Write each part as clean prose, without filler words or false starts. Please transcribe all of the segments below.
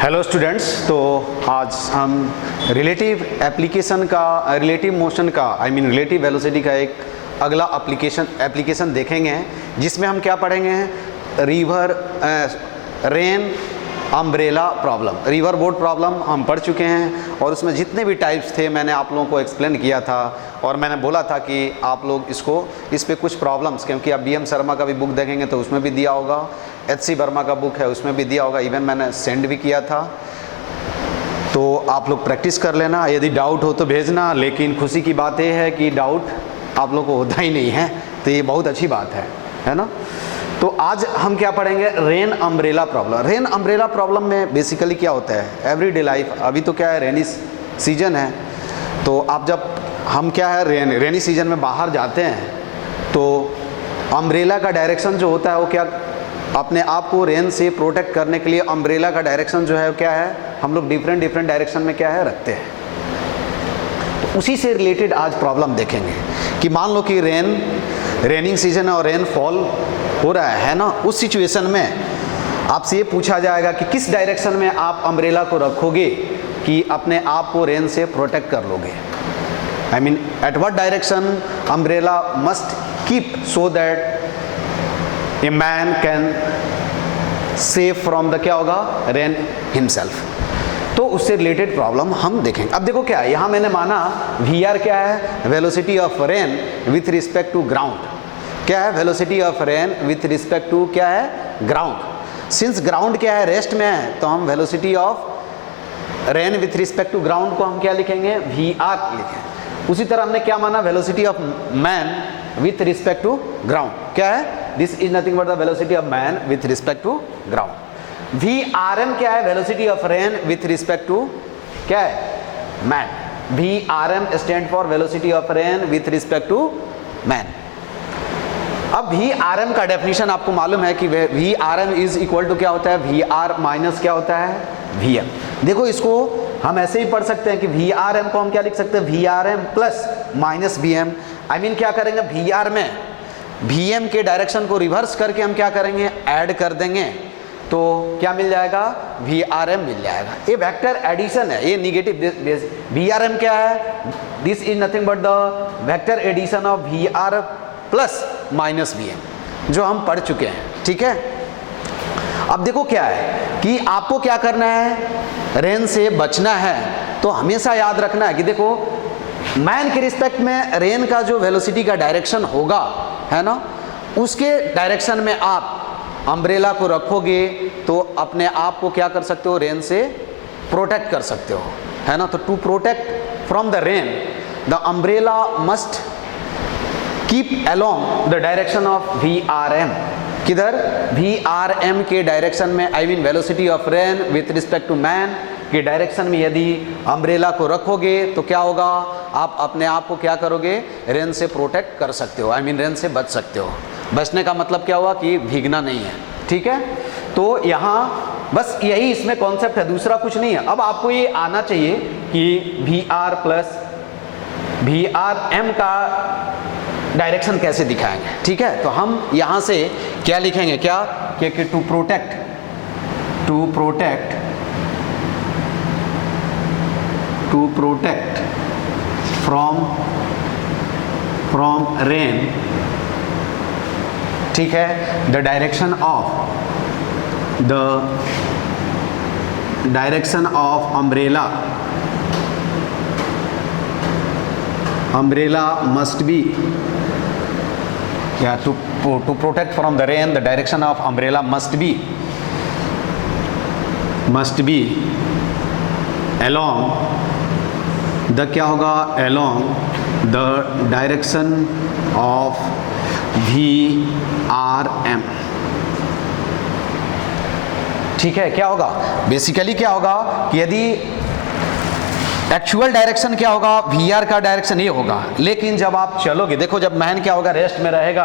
Hello students, तो आज हम रिलेटिव मोशन का रिलेटिव वेलोसिटी का एक अगला एप्लीकेशन देखेंगे, जिसमें हम क्या पढ़ेंगे, rain umbrella problem. River boat problem हम पढ़ चुके हैं और उसमें जितने भी टाइप्स थे मैंने आप लोगों को एक्सप्लेन किया था और मैंने बोला था कि आप लोग इस पे कुछ प्रॉब्लम्स, क्योंकि आप BM शर्मा का भी बुक देखेंगे तो उसमें भी दिया होगा, HC वर्मा का बुक है उसमें भी दिया होगा, इवन मैंने सेंड भी किया था। तो आप लोग प्रैक्टिस कर लेना, यदि डाउट हो तो भेजना। लेकिन खुशी की बात यह है कि डाउट आप लोग को होता ही नहीं है, तो ये बहुत अच्छी बात है ना। तो आज हम क्या पढ़ेंगे, rain umbrella problem. Rain umbrella problem में बेसिकली क्या होता है, एवरीडे लाइफ, अभी तो क्या है रेनी सीजन है, तो आप जब हम क्या है रेनी सीजन में बाहर जाते हैं तो अम्ब्रेला का डायरेक्शन जो होता है वो क्या, अपने आप को रेन से प्रोटेक्ट करने के लिए अम्ब्रेला का डायरेक्शन जो है वो क्या है, हम लोग डिफरेंट डायरेक्शन में क्या है रखते हैं। तो उसी से रिलेटेड आज प्रॉब्लम देखेंगे कि मान लो कि रेनिंग सीजन है और रेन फॉल हो रहा है ना, उस सिचुएशन में आपसे ये पूछा जाएगा कि किस डायरेक्शन में आप अम्ब्रेला को रखोगे कि अपने आप को रेन से प्रोटेक्ट कर लोगे। Eight what direction umbrella must keep so that a man can save from the क्या होगा, रेन हिमसेल्फ। तो उससे रिलेटेड प्रॉब्लम हम देखेंगे। अब देखो क्या है, यहाँ मैंने माना VR क्या है, velocity of rain with respect to ground. क्या है, velocity of rain with respect to क्या है, ग्राउंड। सिंस ग्राउंड क्या है, रेस्ट में है, तो हम velocity of rain with respect to ground को हम क्या लिखेंगे, VR लिखें। उसी तरह हमने क्या माना, velocity of man with respect to ground. क्या है, this is nothing but the velocity of man with respect to ground. VRM क्या है, velocity of rain with respect to क्या है, man. VRM stand for velocity of rain with respect to man. अब VRM का definition आपको मालूम है कि VRM इज इक्वल टू क्या होता है, VR माइनस क्या होता है, VM। देखो इसको हम ऐसे ही पढ़ सकते हैं कि VRM को हम क्या लिख सकते हैं, VRM प्लस माइनस VM। क्या करेंगे, VR में VM के डायरेक्शन को रिवर्स करके हम क्या करेंगे, ऐड कर देंगे, तो क्या मिल जाएगा, VRM मिल जाएगा। ये वेक्टर एडिशन है, ये निगेटिव VRM क्या है, this is nothing but the vector addition of VR plus minus VM, जो हम पढ़ चुके हैं। ठीक है, अब देखो क्या है कि आपको क्या करना है, रेन से बचना है, तो हमेशा याद रखना है कि देखो मैन के रिस्पेक्ट में रेन का जो वेलोसिटी का डायरेक्शन होगा, है ना, उसके डायरेक्शन में आप अम्ब्रेला को रखोगे तो अपने आप को क्या कर सकते हो, रेन से प्रोटेक्ट कर सकते हो, है ना। तो to protect from the rain the umbrella must keep along the direction of VRM। किधर, VRM के डायरेक्शन में, velocity of rain with respect to man के डायरेक्शन में यदि अम्ब्रेला को रखोगे तो क्या होगा, आप अपने आप को क्या करोगे, रेन से प्रोटेक्ट कर सकते हो, रेन से बच सकते हो। बचने का मतलब क्या हुआ कि भीगना नहीं है। ठीक है, तो यहाँ बस यही इसमें कॉन्सेप्ट है, दूसरा कुछ नहीं है। अब आपको ये आना चाहिए कि VR प्लस VRM का डायरेक्शन कैसे दिखाएंगे। ठीक है, तो हम यहाँ से क्या लिखेंगे, क्या कि टू प्रोटेक्ट फ्रॉम रेन, ठीक है, the direction of umbrella must B, yeah, to protect from the rain the direction of umbrella must be along the क्या होगा, along the direction of VRM। ठीक है, क्या होगा, बेसिकली क्या होगा कि यदि एक्चुअल डायरेक्शन क्या होगा, VR का डायरेक्शन ये होगा, लेकिन जब आप चलोगे, देखो जब मैन क्या होगा, रेस्ट में रहेगा,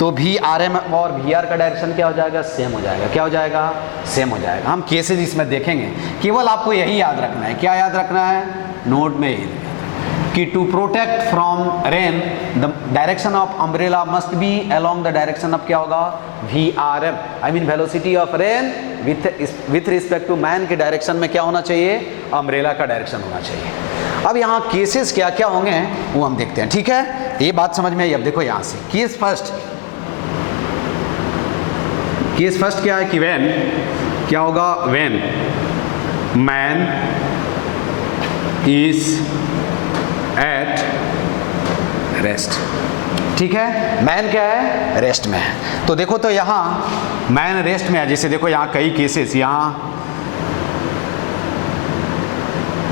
तो VRM और VR का डायरेक्शन क्या हो जाएगा, सेम हो जाएगा। क्या हो जाएगा, सेम हो जाएगा। हम केसेस इसमें देखेंगे, केवल आपको यही याद रखना है। क्या याद रखना है, नोट में यही, कि to protect from rain the direction of umbrella must be along the direction of क्या होगा, VRM, I mean velocity of rain with respect to man के डायरेक्शन में क्या होना चाहिए, अम्ब्रेला का डायरेक्शन होना चाहिए। अब यहाँ केसेस क्या क्या होंगे वो हम देखते हैं, ठीक है, ये बात समझ में आई। अब देखो यहाँ से केस फर्स्ट क्या है कि व्हेन क्या होगा, when man is at rest, ठीक है, मैन क्या है, रेस्ट में है। तो देखो तो यहाँ मैन रेस्ट में है, जैसे देखो यहाँ कई केसेस, यहाँ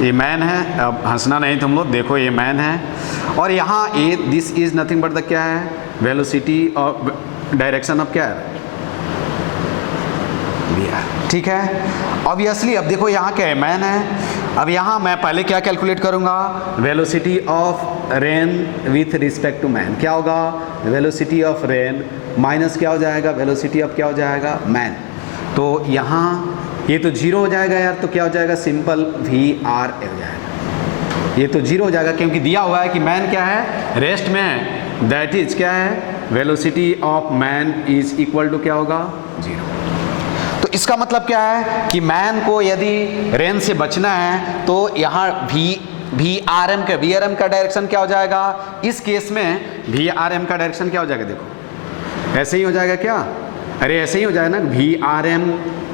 ये मैन है, अब हंसना नहीं तुम लोग, देखो ये मैन है, और यहाँ ये this is nothing but the क्या है, वेलोसिटी और डायरेक्शन ऑफ क्या है, ठीक है। ऑब्वियसली अब देखो यहाँ क्या है, मैन है, अब यहाँ मैं पहले क्या कैलकुलेट करूँगा, velocity of rain with respect to man, क्या होगा, वेलोसिटी ऑफ रेन माइनस क्या हो जाएगा, वेलोसिटी ऑफ क्या हो जाएगा, मैन। तो यहाँ ये तो जीरो हो जाएगा यार, तो क्या हो जाएगा, सिंपल VR हो जाएगा, ये तो जीरो हो जाएगा क्योंकि दिया हुआ है कि मैन क्या है, रेस्ट में है, दैट इज क्या है, velocity of man is equal to क्या होगा, जीरो। तो इसका मतलब क्या है कि मैन को यदि रेन से बचना है तो यहाँ VRM का डायरेक्शन क्या हो जाएगा, इस केस में VRM का डायरेक्शन क्या हो जाएगा, देखो ऐसे ही हो जाएगा क्या, अरे ऐसे ही हो जाएगा ना, VRM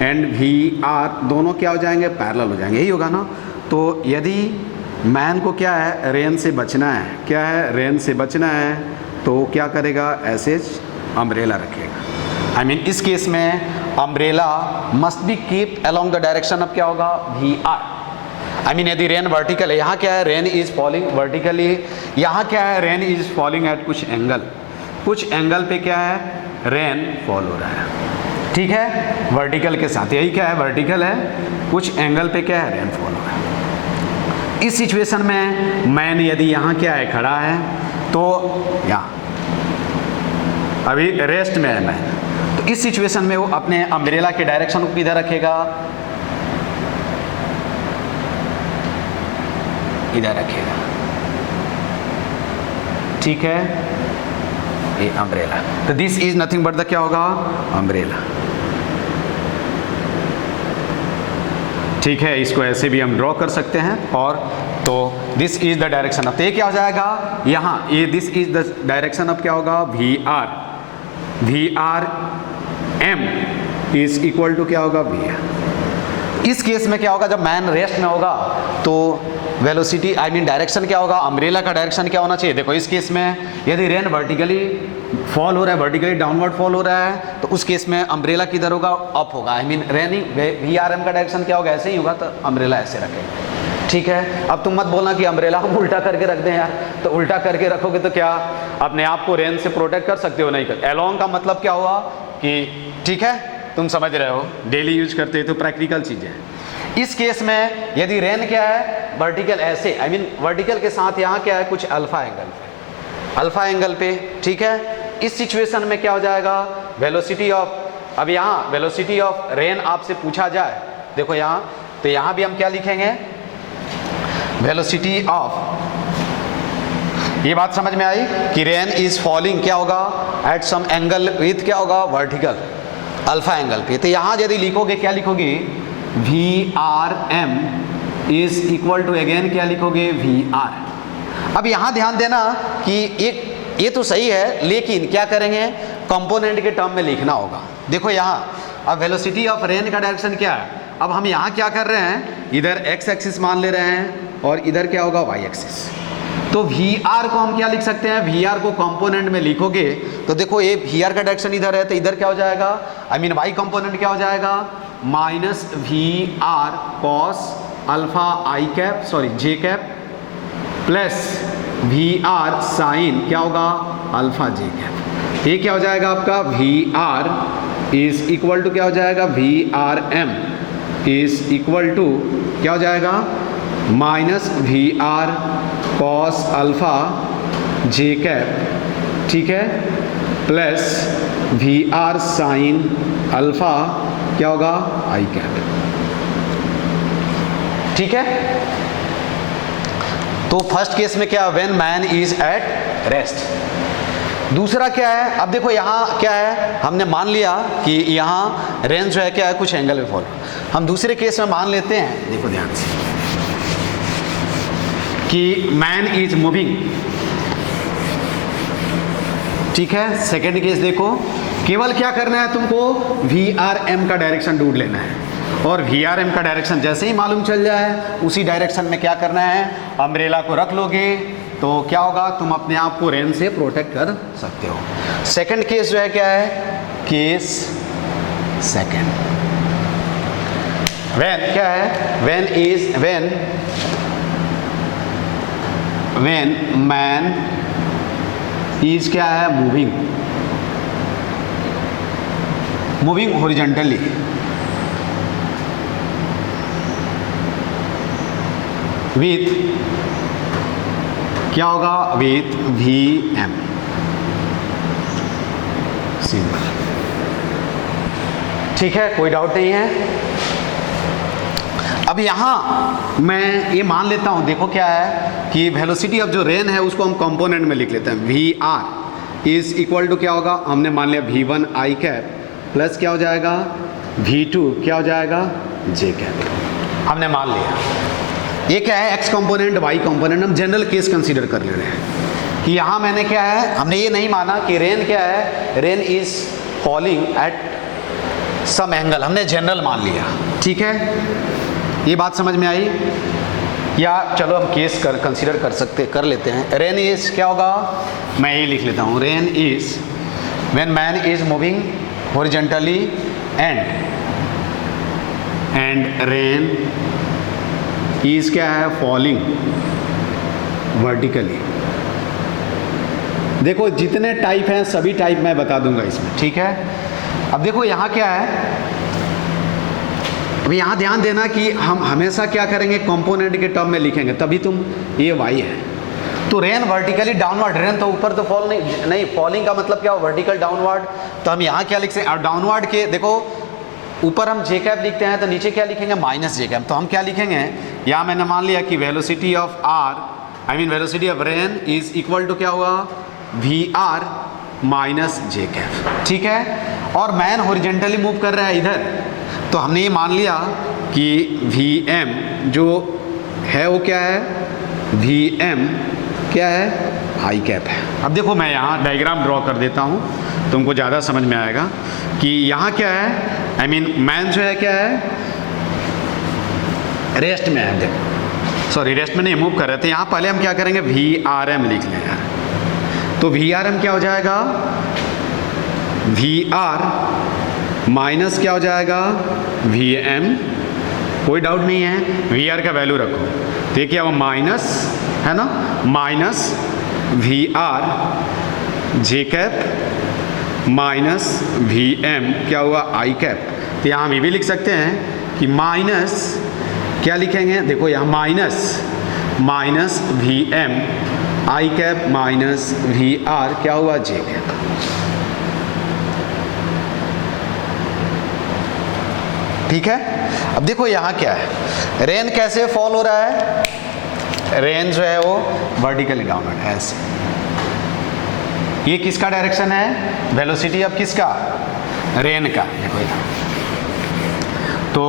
एंड VR दोनों क्या हो जाएंगे, पैरेलल हो जाएंगे, यही होगा ना। तो यदि मैन को क्या है, रेन से बचना है, क्या है, रेन से बचना है, तो क्या करेगा, ऐसे अम्ब्रेला रखेगा, आई मीन इस केस में umbrella must be keep along the direction of क्या होगा, VR, आई मीन यदि रेन वर्टिकल है, यहाँ क्या है, रेन इज फॉलिंग वर्टिकली, यहाँ क्या है, रेन इज फॉलिंग एट कुछ एंगल पे क्या है, रेन फॉल हो रहा है, ठीक है, वर्टिकल के साथ, यही क्या है, वर्टिकल है, कुछ एंगल पे क्या है, रेन फॉल हो रहा है। इस सिचुएशन में मैन यदि यहाँ क्या है, खड़ा है, तो यहाँ अभी रेस्ट में है मैन, तो इस सिचुएशन में वो अपने अम्ब्रेला के डायरेक्शन को किधर रखेगा, इधर रखेगा, ठीक है, ये अम्ब्रेला, तो this is nothing but the क्या होगा, अम्ब्रेला, ठीक है, इसको ऐसे भी हम ड्रॉ कर सकते हैं, और तो this is the direction of, तो ये क्या हो जाएगा, यहाँ ये this is the direction of क्या होगा, VRM इज इक्वल टू क्या होगा, VR। इस केस में क्या होगा, जब मैन रेस्ट में होगा तो वेलोसिटी आई मीन डायरेक्शन क्या होगा, अम्ब्रेला का डायरेक्शन क्या होना चाहिए, देखो इस केस में यदि रेन वर्टिकली फॉल हो रहा है, वर्टिकली डाउनवर्ड फॉल हो रहा है, तो उस केस में अम्ब्रेला किधर होगा, अप होगा, आई मीन VRM का डायरेक्शन क्या होगा, ऐसे ही होगा, तो अम्ब्रेला ऐसे रखेंगे, ठीक है। अब तुम मत बोलना कि अम्ब्रेला को उल्टा करके रख दें यार, तो उल्टा करके रखोगे तो क्या अपने आप को रेन से प्रोटेक्ट कर सकते हो, नहीं कर। अलोंग का मतलब क्या हुआ कि, ठीक है, तुम समझ रहे हो, डेली यूज करते हो तो प्रैक्टिकल चीजें। इस केस में यदि रेन क्या है, वर्टिकल ऐसे, आई मीन वर्टिकल के साथ यहाँ क्या है, कुछ अल्फा एंगल पे, ठीक है, इस सिचुएशन में क्या हो जाएगा, वेलोसिटी ऑफ, अब यहाँ वेलोसिटी ऑफ रेन आपसे पूछा जाए, देखो यहाँ, तो यहाँ भी हम क्या लिखेंगे, वेलोसिटी ऑफ, ये बात समझ में आई कि रेन इज फॉलिंग क्या होगा, एट सम एंगल विथ क्या होगा, वर्टिकल अल्फा एंगल पे, तो यहाँ यदि लिखोगे क्या लिखोगे, VRM is equal to again क्या लिखोगे, VR। अब यहाँ ध्यान देना कि ये तो सही है, लेकिन क्या करेंगे, कंपोनेंट के टर्म में लिखना होगा। देखो यहाँ अब वेलोसिटी ऑफ रेन का डायरेक्शन क्या है, अब हम यहाँ क्या कर रहे हैं, इधर x एक्सिस मान ले रहे हैं और इधर क्या होगा, y एक्सिस। तो VR को हम क्या लिख सकते हैं, VR को कंपोनेंट में लिखोगे तो देखो ये VR का डायरेक्शन इधर है, तो इधर क्या हो जाएगा, आई मीन y कंपोनेंट क्या हो जाएगा, minus VR cos alpha I cap sorry j cap plus VR sine क्या होगा, अल्फा j कैप। ये क्या हो जाएगा आपका, VR इज इक्वल टू क्या हो जाएगा, VRM इज इक्वल टू क्या हो जाएगा, minus VR cos alpha j cap, ठीक है, प्लस VR साइन अल्फा क्या होगा, आई कैप, ठीक है। तो तो फर्स्ट केस में क्या, when man is at rest. दूसरा क्या है, अब देखो यहाँ क्या है, हमने मान लिया कि यहाँ रेन जो है क्या है, कुछ एंगल में फॉल। हम दूसरे केस में मान लेते हैं, देखो ध्यान से, कि मैन इज मूविंग, ठीक है। सेकेंड केस देखो, केवल क्या करना है तुमको, VRM का डायरेक्शन ढूंढ लेना है, और VRM का डायरेक्शन जैसे ही मालूम चल जाए उसी डायरेक्शन में क्या करना है, अम्ब्रेला को रख लोगे तो क्या होगा, तुम अपने आप को रेन से प्रोटेक्ट कर सकते हो। सेकंड केस जो है क्या है, केस सेकंड, व्हेन क्या है, व्हेन मैन इज क्या है, मूविंग हॉरिजॉन्टली, विथ क्या होगा, विथ VM सिंबल, ठीक है, कोई डाउट नहीं है। अब यहां मैं ये मान लेता हूं, देखो क्या है कि वेलोसिटी ऑफ जो रेन है उसको हम कंपोनेंट में लिख लेते हैं, VR इज इक्वल टू क्या होगा, हमने मान लिया V1 I कैप प्लस क्या हो जाएगा, V2 क्या हो जाएगा, J कैप, हमने मान लिया। ये क्या है, एक्स कंपोनेंट वाई कंपोनेंट, हम जनरल केस कंसीडर कर ले रहे हैं कि यहाँ मैंने क्या है, हमने ये नहीं माना कि रेन क्या है, rain is falling at some angle, हमने जनरल मान लिया, ठीक है। ये बात समझ में आई, या चलो हम केस कंसीडर कर लेते हैं। रेन इज क्या होगा, मैं ये लिख लेता हूँ, rain is when man is moving horizontally and rain is क्या है, फॉलिंग वर्टिकली। देखो जितने टाइप हैं सभी टाइप मैं बता दूंगा इसमें, ठीक है। अब देखो यहाँ क्या है, अब यहाँ ध्यान देना कि हम हमेशा क्या करेंगे, कंपोनेंट के टर्म में लिखेंगे, तभी तुम, ये वाई है तो रेन वर्टिकली डाउनवर्ड, रेन तो ऊपर तो फॉल नहीं, फॉलिंग का मतलब क्या हो, वर्टिकल डाउनवर्ड। तो हम यहाँ क्या लिख सकते हैं, डाउनवर्ड के देखो ऊपर हम जे कैप लिखते हैं तो नीचे क्या लिखेंगे, माइनस जे कैप। तो हम क्या लिखेंगे, यहाँ मैंने मान लिया कि velocity of velocity of rain is equal to क्या हुआ, VR माइनस जे कैप, ठीक है। और मैन हॉरिजॉन्टली मूव कर रहा है इधर, तो हमने ये मान लिया कि VM जो है वो क्या है, VM क्या है, I कैप है। अब देखो मैं यहाँ डायग्राम ड्रॉ कर देता हूँ, तुमको ज़्यादा समझ में आएगा कि यहाँ क्या है, मैन जो है क्या है, रेस्ट में है, देखो सॉरी रेस्ट में नहीं, मूव कर रहे थे। यहाँ पहले हम क्या करेंगे, VRM लिख लें यार, तो VRM क्या हो जाएगा, VR माइनस क्या हो जाएगा, VM, कोई डाउट नहीं है, VR का वैल्यू रखो, तो ये क्या वो माइनस है ना, minus VR J cap minus VM क्या हुआ, I कैप। तो यहाँ हम ये भी लिख सकते हैं कि माइनस क्या लिखेंगे, देखो यहाँ minus VM I cap minus VR क्या हुआ, J कैप। ठीक है। अब देखो यहाँ क्या है, रेन कैसे फॉल हो रहा है, रेन जो है वो वर्टिकली डाउनवर्ड है ऐसे। ये किसका डायरेक्शन है, वेलोसिटी अब किसका, रेन का, देखो यहाँ। तो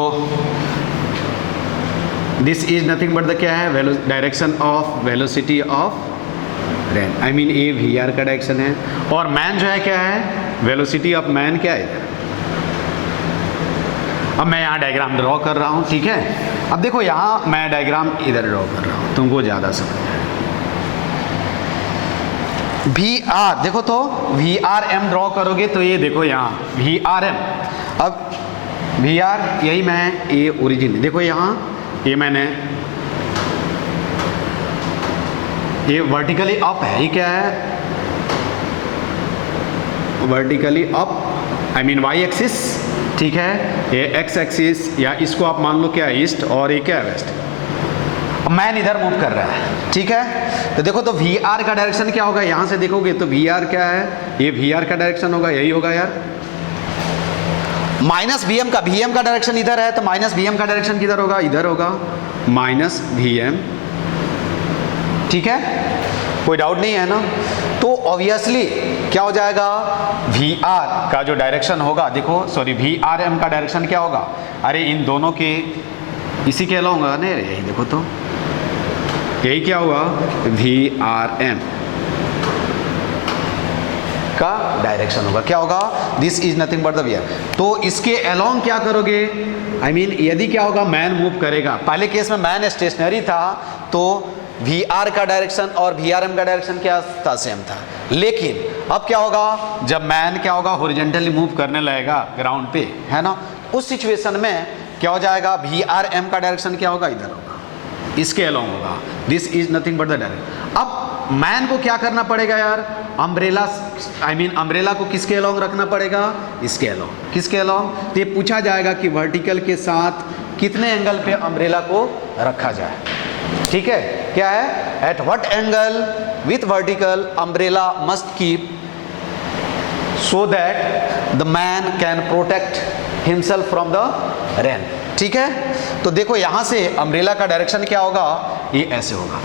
this is nothing but the क्या है, direction of velocity of rain, ये VR का डायरेक्शन है। और मैन जो है क्या है, वेलोसिटी ऑफ मैन क्या है। अब मैं यहाँ डायग्राम ड्रॉ कर रहा हूँ, ठीक है। अब देखो यहाँ मैं डायग्राम इधर ड्रॉ कर रहा हूँ, तुमको ज़्यादा समझ में। VR देखो, तो VRM ड्रॉ करोगे तो ये देखो यहाँ VRM। अब VR यही मैं, ये ओरिजिन देखो यहाँ, ये मैंने, ये वर्टिकली अप है, ये क्या है, वर्टिकली अप, वाई एक्सिस, ठीक है। ये एक्स एक्सिस, या इसको आप मान लो क्या, ईस्ट, और ये क्या है, वेस्ट। मैन इधर मूव कर रहा है, ठीक है। तो देखो, तो VR का डायरेक्शन क्या होगा, यहां से देखोगे तो VR क्या है, ये VR का डायरेक्शन होगा, यही होगा यार। माइनस VM का डायरेक्शन इधर है, तो माइनस VM का डायरेक्शन किधर होगा, इधर होगा, माइनस VM ठीक है, कोई डाउट नहीं है ना। तो ऑब्वियसली क्या हो जाएगा, वी आर का जो डायरेक्शन होगा, देखो सॉरी वी आर एम का डायरेक्शन क्या होगा, अरे इन दोनों के इसी के अलॉन्ग होगा नहीं, यही देखो तो यही क्या हुआ, वी आर एम का डायरेक्शन होगा, क्या होगा, this is nothing but the V R. तो इसके अलॉन्ग क्या करोगे, आई मीन यदि क्या होगा, मैन मूव करेगा, पहले केस में मैन स्टेशनरी था तो वी आर का डायरेक्शन और वी आर एम का डायरेक्शन क्या था, सेम था। लेकिन अब क्या होगा, जब मैन क्या होगा, हॉरिजॉन्टली मूव करने लगेगा ग्राउंड पे, है ना, उस सिचुएशन में क्या हो जाएगा, वी आर एम का डायरेक्शन क्या होगा, इधर होगा, इसके अलॉन्ग होगा, this is nothing but the direction. अब मैन को क्या करना पड़ेगा यार, अम्ब्रेला आई मीन अम्ब्रेला को किसके अलॉन्ग रखना पड़ेगा, इसके अलॉन्ग, किसके अलॉन्ग। तो ये पूछा जाएगा कि वर्टिकल के साथ कितने एंगल पे अम्ब्रेला को रखा जाए, ठीक है, क्या है, at what angle with vertical umbrella must keep so that the man can protect himself from the rain, ठीक है। तो देखो यहां से अम्ब्रेला का डायरेक्शन क्या होगा, ये ऐसे होगा,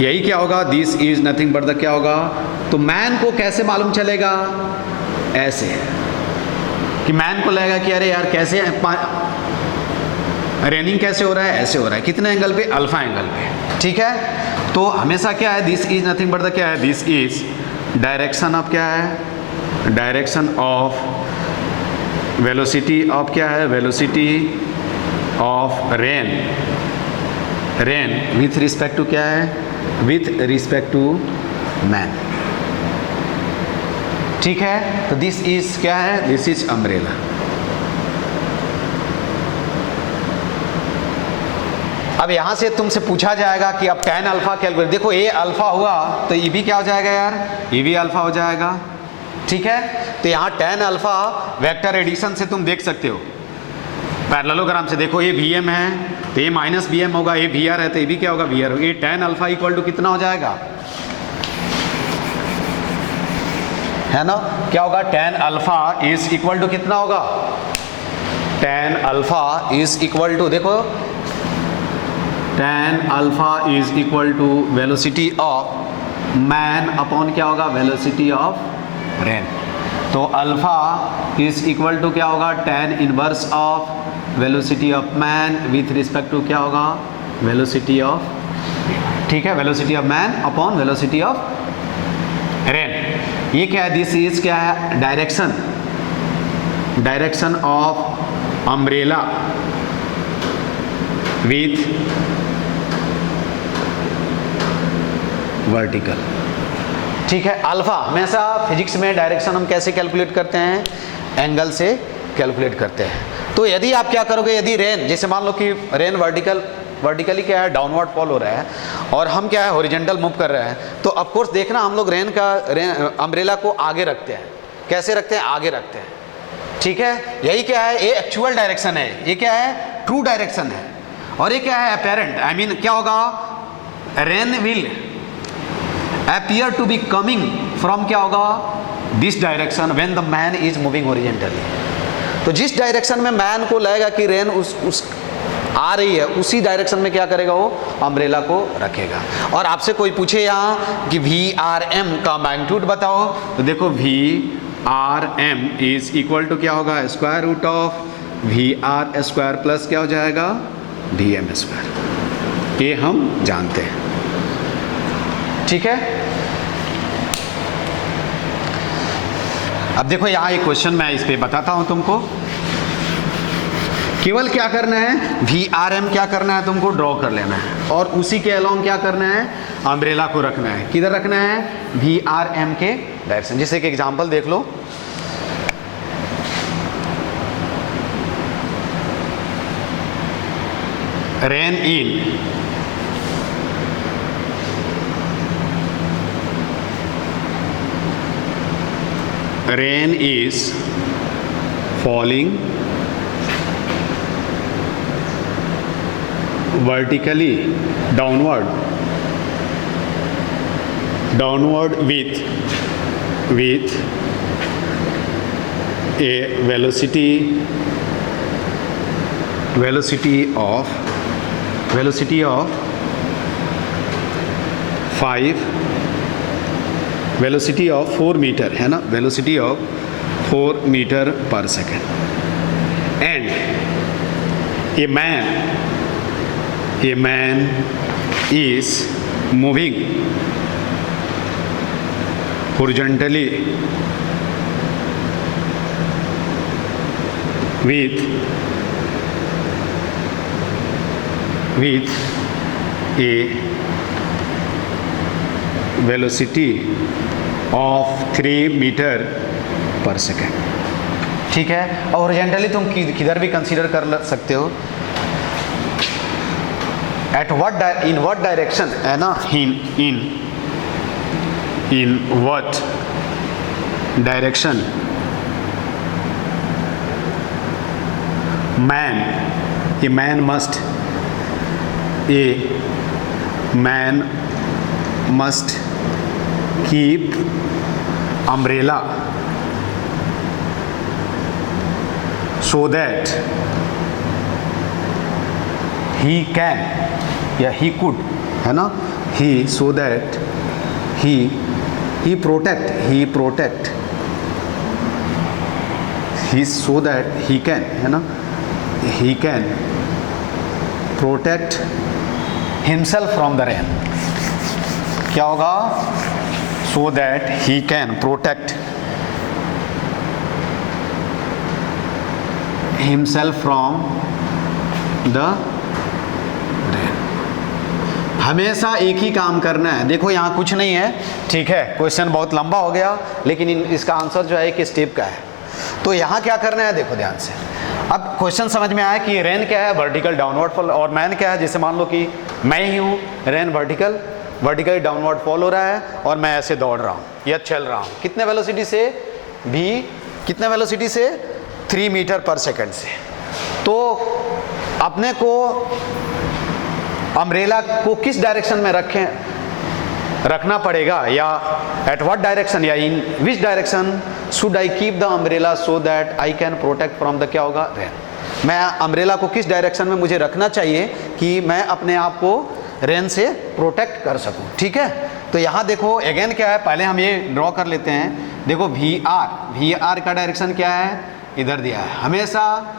यही क्या होगा, this is nothing but the क्या होगा। तो मैन को कैसे मालूम चलेगा, ऐसे कि मैन को लगेगा कि अरे यार कैसे रेनिंग कैसे हो रहा है, ऐसे हो रहा है, कितने एंगल पे, अल्फा एंगल पे, ठीक है। तो हमेशा क्या है, this is nothing but the क्या है, दिस इज डायरेक्शन ऑफ क्या है, डायरेक्शन ऑफ वेलोसिटी ऑफ क्या है, velocity of rain, rain with respect to क्या है, विथ रिस्पेक्ट टू मैन, ठीक है। तो दिस इज क्या है, दिस इज अम्ब्रेला। अब यहां से तुमसे पूछा जाएगा कि अब tan अल्फा कैलकुलेट, देखो ये अल्फा हुआ तो ये भी क्या हो जाएगा यार, ये भी अल्फा हो जाएगा, ठीक है। तो यहाँ tan अल्फा वेक्टर एडिशन से तुम देख सकते हो, पैरेललोग्राम से देखो, ये Vm है तो ये माइनस Vm होगा, ये Vr है तो ये भी क्या होगा, Vr होगा। ये tan अल्फा इक्वल टू कितना हो जाएगा, है ना, क्या होगा, tan alpha is equal to कितना होगा, tan alpha is equal to, देखो tan alpha is equal to velocity of man upon क्या होगा, वेलोसिटी ऑफ रेन। तो अल्फा इज इक्वल टू क्या होगा, tan inverse of velocity of man with respect to क्या होगा, वेलोसिटी ऑफ, ठीक है, velocity of man upon velocity of rain. ये क्या है, दिस इज क्या है, direction, direction of umbrella with vertical, ठीक है। अल्फा हमेशा फिजिक्स में डायरेक्शन हम कैसे कैलकुलेट करते हैं, एंगल से कैलकुलेट करते हैं। तो यदि आप क्या करोगे, यदि रेन, जैसे मान लो कि रेन वर्टिकली क्या है, डाउनवर्ड फॉल हो रहा है और हम क्या है, हॉरिजॉन्टल मूव कर रहे हैं, तो ऑफ कोर्स देखना हम लोग रेन अम्ब्रेला को आगे रखते हैं, कैसे रखते हैं, आगे रखते हैं, ठीक है। यही क्या है, ये एक्चुअल डायरेक्शन है, ये क्या है, ट्रू डायरेक्शन है, और ये क्या है, अपेरेंट, आई मीन क्या होगा, rain will appear to be coming from क्या होगा, this direction when the man is moving horizontally। तो जिस डायरेक्शन में मैन को लगेगा कि रेन उस आ रही है, उसी डायरेक्शन में क्या करेगा, वो अम्ब्रेला को रखेगा। और आपसे कोई पूछे यहाँ कि वी आर एम का मैग्नीट्यूड बताओ, तो देखो V R M is equal to क्या होगा, square root of V R square plus क्या हो जाएगा, डी एम स्क्वायर, ये हम जानते हैं, ठीक है। अब देखो यहाँ एक क्वेश्चन मैं इस पे बताता हूं तुमको, केवल क्या करना है, वी आर एम क्या करना है, तुमको ड्रॉ कर लेना है, और उसी के अलोंग क्या करना है, अम्ब्रेला को रखना है, किधर रखना है, वी आर एम के डायरेक्शन। जैसे एक एग्जांपल देख लो, rain in rain is falling vertically downward with a velocity of velocity of 4 metre है ना, velocity of 4 metre per second, and a man is moving horizontally with a velocity of 3 metre per second. ठीक है, और horizontally तुम किधर भी consider कर सकते हो। At what in what direction है ना, in what direction a man must keep umbrella so that he can या he could है ना, so that he so that he can है ना, he can protect himself from the rain। क्या होगा, so that he can protect himself from the rain। हमेशा एक ही काम करना है। देखो यहाँ कुछ नहीं है, ठीक है, क्वेश्चन बहुत लंबा हो गया, लेकिन इसका आंसर जो है एक स्टेप का है। तो यहाँ क्या करना है, देखो ध्यान से। अब क्वेश्चन समझ में आया कि रेन क्या है, वर्टिकल डाउनवर्ड फॉल, और मैन क्या है, जैसे मान लो कि मैं ही हूँ, रेन वर्टिकली डाउनवर्ड फॉल हो रहा है और मैं ऐसे दौड़ रहा हूँ या चल रहा हूँ, कितने वेलोसिटी से, कितने वेलोसिटी से, 3 मीटर पर सेकेंड से। तो अपने को अम्ब्रेला को किस डायरेक्शन में रखना पड़ेगा, या एट व्हाट डायरेक्शन, या in which direction should I keep the umbrella so that I can protect from the क्या होगा, रेन। मैं अम्ब्रेला को किस डायरेक्शन में मुझे रखना चाहिए कि मैं अपने आप को रेन से प्रोटेक्ट कर सकूं। ठीक है, तो यहाँ देखो अगेन क्या है, पहले हम ये ड्रॉ कर लेते हैं। देखो वी आर का डायरेक्शन क्या है, इधर दिया है। हमेशा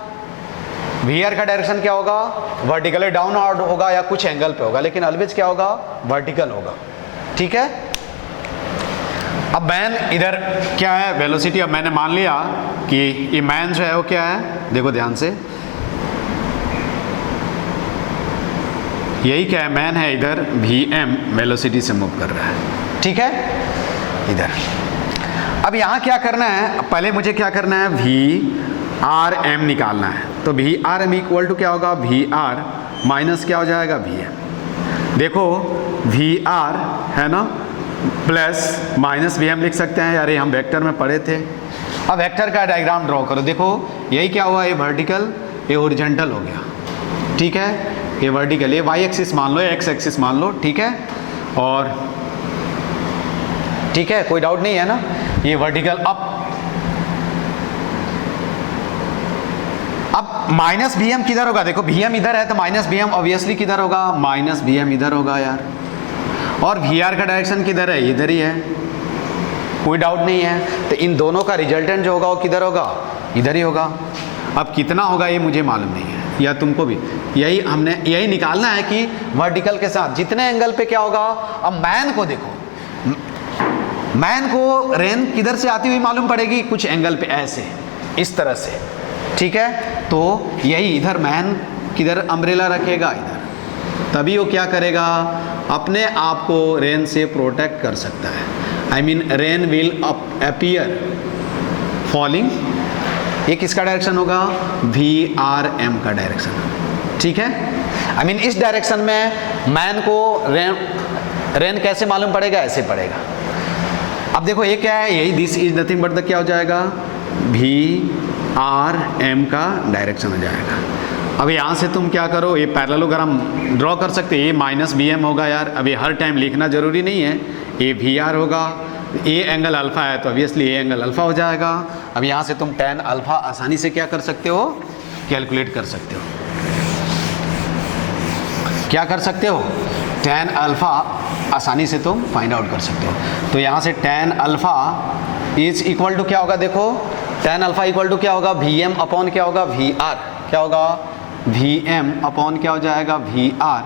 वी आर का डायरेक्शन क्या होगा, वर्टिकली डाउनवर्ड होगा या कुछ एंगल पे होगा, लेकिन ऑलवेज क्या होगा, वर्टिकल होगा। ठीक है, अब मैन इधर क्या है, वेलोसिटी। अब मैंने मान लिया कि ये मैन जो है वो क्या है, देखो ध्यान से, यही क्या है, मैन है इधर vm वेलोसिटी से मूव कर रहा है। ठीक है, इधर। अब यहाँ क्या करना है, पहले मुझे क्या करना है, vrm निकालना है। तो vrm इक्वल टू क्या होगा, vr माइनस क्या हो जाएगा, vm। देखो vr है ना, प्लस माइनस vm लिख सकते हैं यार, ये हम वेक्टर में पढ़े थे। अब वेक्टर का डायग्राम ड्रॉ करो। देखो यही क्या हुआ, ये वर्टिकल, ये हॉरिजॉन्टल हो गया। ठीक है, ये वर्टिकल, ये वाई एक्सिस मान लो, एक्स एक्सिस मान लो। ठीक है, और ठीक है, कोई डाउट नहीं है ना। ये वर्टिकल अब माइनस वी एम किधर होगा, देखो वी एम इधर है तो माइनस वी एम ऑब्वियसली किधर होगा, माइनस वी एम इधर होगा यार। और वी आर का डायरेक्शन किधर है, इधर ही है, कोई डाउट नहीं है। तो इन दोनों का रिजल्टेंट जो होगा वो किधर होगा, इधर ही होगा। अब कितना होगा ये मुझे मालूम नहीं है, या तुमको भी यही निकालना है कि वर्टिकल के साथ जितने एंगल पे क्या होगा। अब मैन को देखो, मैन को रेन किधर से आती हुई मालूम पड़ेगी, कुछ एंगल पे ऐसे, इस तरह से। ठीक है, तो यही इधर मैन किधर अम्ब्रेला रखेगा, इधर, तभी वो क्या करेगा, अपने आप को रेन से प्रोटेक्ट कर सकता है। I mean rain will appear falling. ये किसका डायरेक्शन होगा, VRM का डायरेक्शन। ठीक है, आई मीन इस डायरेक्शन में मैन को रेन कैसे मालूम पड़ेगा, ऐसे पड़ेगा। अब देखो ये क्या है, यही this is nothing but the क्या हो जाएगा, VRM का डायरेक्शन हो जाएगा। अब यहाँ से तुम क्या करो, ये पैरेललोग्राम ड्रॉ कर सकते हैं। ये माइनस VM होगा यार, अभी हर टाइम लिखना जरूरी नहीं है। ये VR होगा, ए एंगल अल्फ़ा है तो ऑब्वियसली ए एंगल अल्फ़ा हो जाएगा। अब यहाँ से तुम tan अल्फ़ा आसानी से क्या कर सकते हो, कैलकुलेट कर सकते हो। क्या कर सकते हो, tan अल्फ़ा आसानी से तुम फाइंड आउट कर सकते हो। तो यहाँ से tan alpha is equal to क्या होगा, देखो tan अल्फ़ा इक्वल टू क्या होगा, Vm अपॉन क्या होगा, VR, क्या होगा Vm अपॉन क्या हो जाएगा, VR।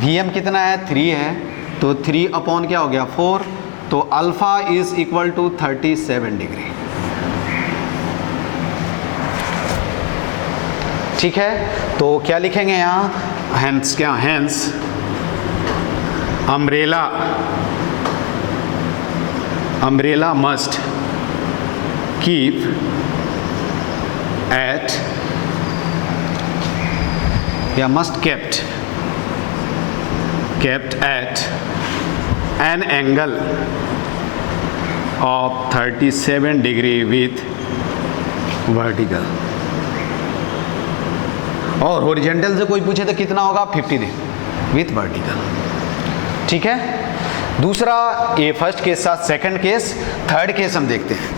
Vm कितना है, 3 है, तो 3 अपॉन क्या हो गया, 4, तो alpha is equal to 37 degree. ठीक है, तो क्या लिखेंगे यहाँ, हेंस क्या, hence umbrella must keep at या must kept at an angle of 37 degree with vertical। और हॉरिजॉन्टल से कोई पूछे तो कितना होगा, 50 डिग्री विथ वर्टिकल। ठीक है, दूसरा ये फर्स्ट केस साथ सेकंड केस, थर्ड केस हम देखते हैं।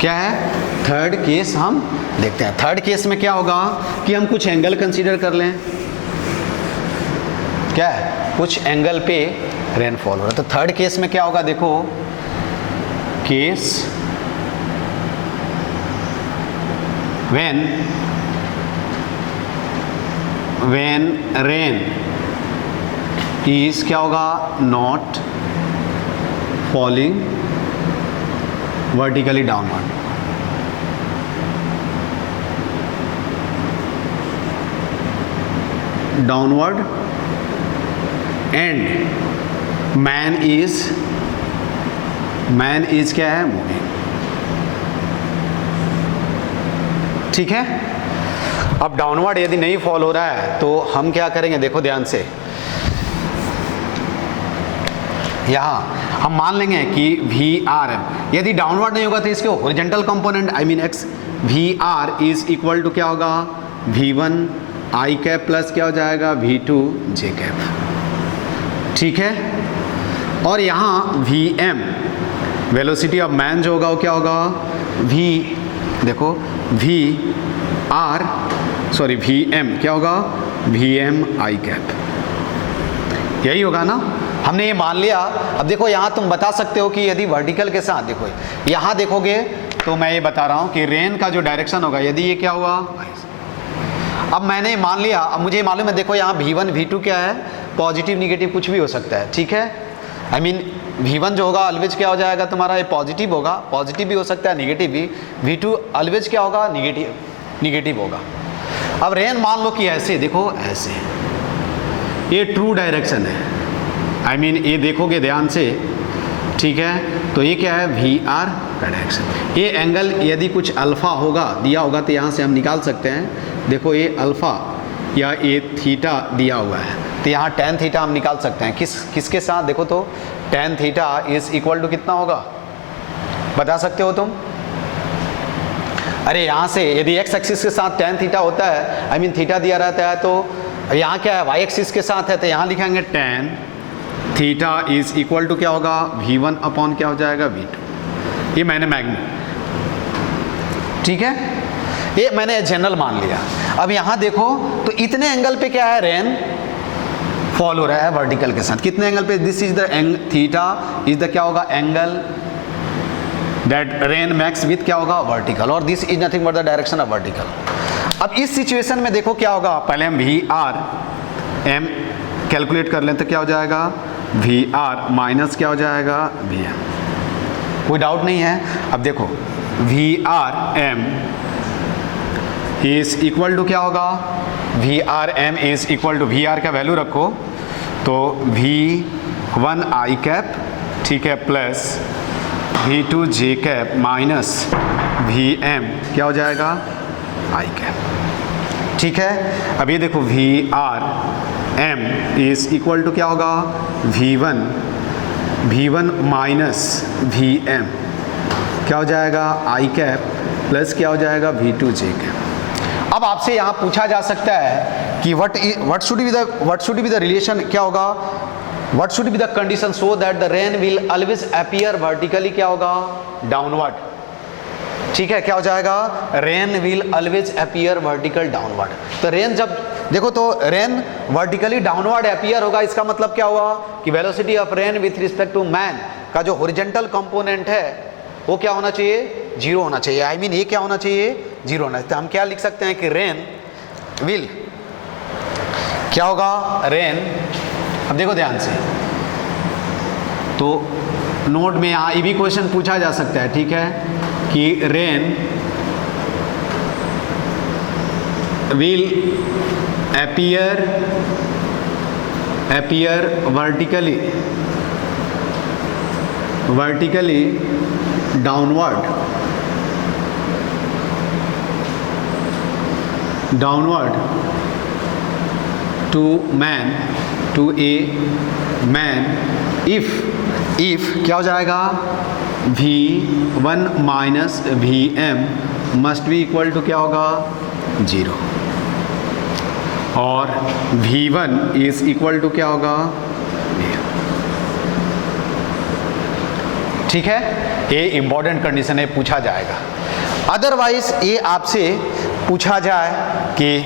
क्या है, थर्ड केस हम देखते हैं। थर्ड केस में क्या होगा कि हम कुछ एंगल कंसीडर कर लें, क्या है, कुछ एंगल पे रेनफॉल हो रहा है। तो थर्ड केस में क्या होगा, देखो केस when rain is क्या होगा, not falling vertically downward। and man is क्या है, मूविंग। ठीक है, अब डाउनवर्ड यदि नहीं फॉल हो रहा है तो हम क्या करेंगे, देखो ध्यान से, यहां हम मान लेंगे कि VRM यदि डाउनवर्ड नहीं होगा तो इसके horizontal component I mean x VR is equal to क्या होगा, V1 I कैप प्लस क्या हो जाएगा, V2 J कैप। ठीक है, और यहाँ VM वेलोसिटी ऑफ मैन जो होगा वो क्या होगा, देखो VM क्या होगा, VM I कैप, यही होगा ना, हमने ये मान लिया। अब देखो यहाँ तुम बता सकते हो कि यदि वर्टिकल के साथ, देखो यहाँ देखोगे तो मैं ये बता रहा हूँ कि रेन का जो डायरेक्शन होगा, यदि ये क्या हुआ, अब मैंने मान लिया, अब मुझे मालूम है, देखो यहाँ V1 V2 क्या है, पॉजिटिव निगेटिव कुछ भी हो सकता है। ठीक है, आई मीन V1 जो होगा ऑलवेज क्या हो जाएगा तुम्हारा, ये पॉजिटिव होगा, पॉजिटिव भी हो सकता है, निगेटिव भी। V2 ऑलवेज क्या होगा, निगेटिव होगा। अब रेन मान लो कि ऐसे, देखो ऐसे, ये ट्रू डायरेक्शन है, आई मीन ये देखोगे ध्यान से, ठीक है, तो ये क्या है, VR का डायरेक्शन। ये एंगल यदि कुछ अल्फ़ा होगा, दिया होगा, तो यहाँ से हम निकाल सकते हैं। देखो ये अल्फ़ा या ये थीटा दिया हुआ है, तो यहाँ tan थीटा हम निकाल सकते हैं। किसके साथ, देखो तो tan theta is equal to कितना होगा, बता सकते हो तुम? अरे यहाँ से यदि x एक्सिस के साथ tan थीटा होता है, आई मीन थीटा दिया रहता है, तो यहाँ क्या है, y एक्सिस के साथ है, तो यहाँ लिखेंगे tan theta is equal to क्या होगा, V1 अपॉन क्या हो जाएगा, V2। ये मैंने ठीक है, ये मैंने जनरल मान लिया। अब यहाँ देखो तो इतने एंगल पे क्या है, रेन फॉल हो रहा है वर्टिकल के साथ। कितने एंगल पे, this is the theta is the क्या होगा, angle that rain max with क्या होगा, वर्टिकल, और this is nothing but the direction of vertical. अब इस सिचुएशन में देखो क्या होगा, पहले हम VRM कैलकुलेट कर लें तो क्या हो जाएगा, VR माइनस क्या हो जाएगा, VM। कोई डाउट नहीं है। अब देखो VRM इज इक्वल टू क्या होगा, VRM is equal to, VR का वैल्यू रखो तो V1 I कैप, ठीक है, plus V2 J cap minus VM क्या हो जाएगा, I कैप। ठीक है, अब ये देखो VRM इज इक्वल टू क्या होगा, V1 माइनस VM क्या हो जाएगा, I कैप प्लस क्या हो जाएगा, V2 J कैप। अब आपसे यहाँ पूछा जा सकता है कि what should be the relation, क्या होगा, what should be the condition so that the rain will always appear vertically क्या होगा, downward। ठीक है, क्या हो जाएगा, rain will always appear vertical downward. तो रेन जब देखो तो रेन वर्टिकली डाउनवर्ड अपीयर होगा, इसका मतलब क्या हुआ कि velocity of rain with respect to man का जो हॉरिजॉन्टल कंपोनेंट है वो क्या होना चाहिए, जीरो होना चाहिए। आई मीन ये क्या होना चाहिए, जीरो होना चाहिए। तो हम क्या लिख सकते हैं कि रेन विल क्या होगा, रेन, अब देखो ध्यान से, तो नोट में यहाँ ये भी क्वेश्चन पूछा जा सकता है, ठीक है, कि rain will appear vertically downward to a man if क्या हो जाएगा, v1 minus vm must be equal to क्या होगा, 0, और v1 इज इक्वल टू क्या होगा, ठीक है। ये इंपॉर्टेंट कंडीशन है, पूछा जाएगा। अदरवाइज ये आपसे पूछा जाए कि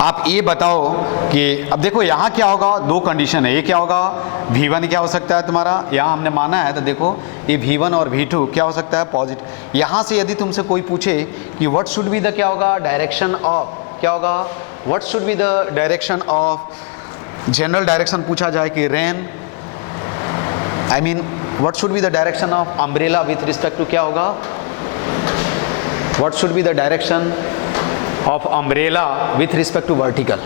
आप ये बताओ कि अब देखो यहाँ क्या होगा, दो कंडीशन है, ये क्या होगा, v1 क्या हो सकता है तुम्हारा, यहाँ हमने माना है तो देखो ये v1 और v2 क्या हो सकता है, पॉजिटिव। यहाँ से यदि तुमसे कोई पूछे कि व्हाट शुड बी द क्या होगा, डायरेक्शन ऑफ क्या होगा, what should be the direction of, general direction पूछा जाए कि rain, I mean what should be the direction of umbrella with respect to क्या होगा, what should be the direction of umbrella with respect to vertical,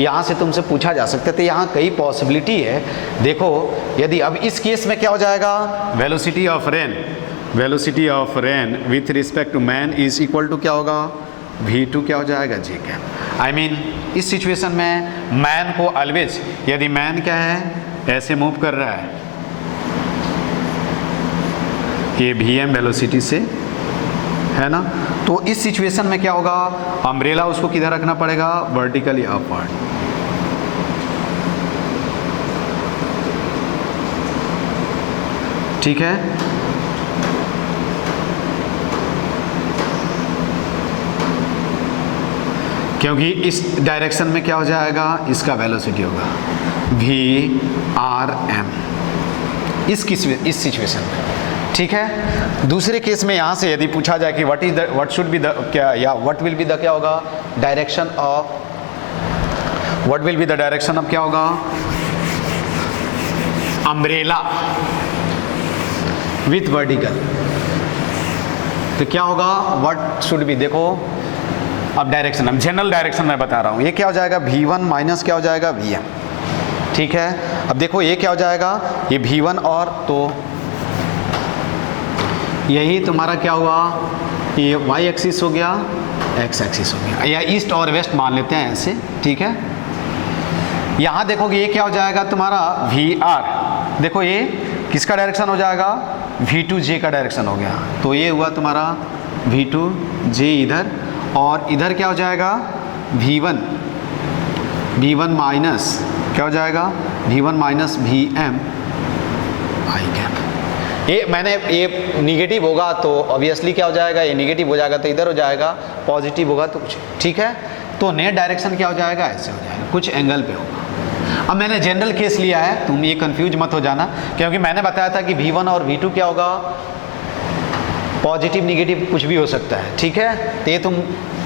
यहाँ से तुमसे पूछा जा सकता है। तो यहाँ कई पॉसिबिलिटी है। देखो यदि अब इस केस में क्या हो जाएगा, velocity of rain with respect to man is equal to क्या होगा, v2 क्या हो जाएगा, जी कैप। आई मीन इस सिचुएशन में मैन को ऑलवेज, यदि मैन क्या है, ऐसे मूव कर रहा है, ये vm वेलोसिटी से है ना, तो इस सिचुएशन में क्या होगा, अम्ब्रेला उसको किधर रखना पड़ेगा, वर्टिकली अपवर्ड। ठीक है, क्योंकि इस डायरेक्शन में क्या हो जाएगा, इसका वेलोसिटी होगा v/m इस सिचुएशन में, ठीक है। दूसरे केस में यहाँ से यदि पूछा जाए कि व्हाट शुड बी द क्या, या व्हाट विल बी द क्या होगा, direction of, what will be the direction of क्या होगा, अम्ब्रेला विथ वर्टिकल, तो क्या होगा, व्हाट शुड बी, देखो अब डायरेक्शन, हम जनरल डायरेक्शन में बता रहा हूँ, ये क्या हो जाएगा, v1 माइनस क्या हो जाएगा, vm, ठीक है। अब देखो ये क्या हो जाएगा, ये v1 और, तो यही तुम्हारा क्या हुआ, ये y एक्सिस हो गया, x एक्सिस हो गया, या ईस्ट और वेस्ट मान लेते हैं ऐसे, ठीक है। यहाँ देखोगे ये क्या हो जाएगा तुम्हारा vr, देखो ये किसका डायरेक्शन हो जाएगा, v2j का डायरेक्शन हो गया, तो ये हुआ तुम्हारा v2j इधर, और इधर क्या हो जाएगा, v1 माइनस क्या हो जाएगा, v1 माइनस vm आई कैप। ये मैंने ये निगेटिव होगा तो ऑब्वियसली क्या हो जाएगा, ये निगेटिव हो जाएगा तो इधर हो जाएगा, पॉजिटिव होगा तो कुछ, ठीक है। तो नेट डायरेक्शन क्या हो जाएगा, ऐसे हो जाएगा, कुछ एंगल पे होगा। अब मैंने जनरल केस लिया है, तुम ये कंफ्यूज मत हो जाना, क्योंकि मैंने बताया था कि v1 और v2 क्या होगा, पॉजिटिव निगेटिव कुछ भी हो सकता है, ठीक है। तो ये तुम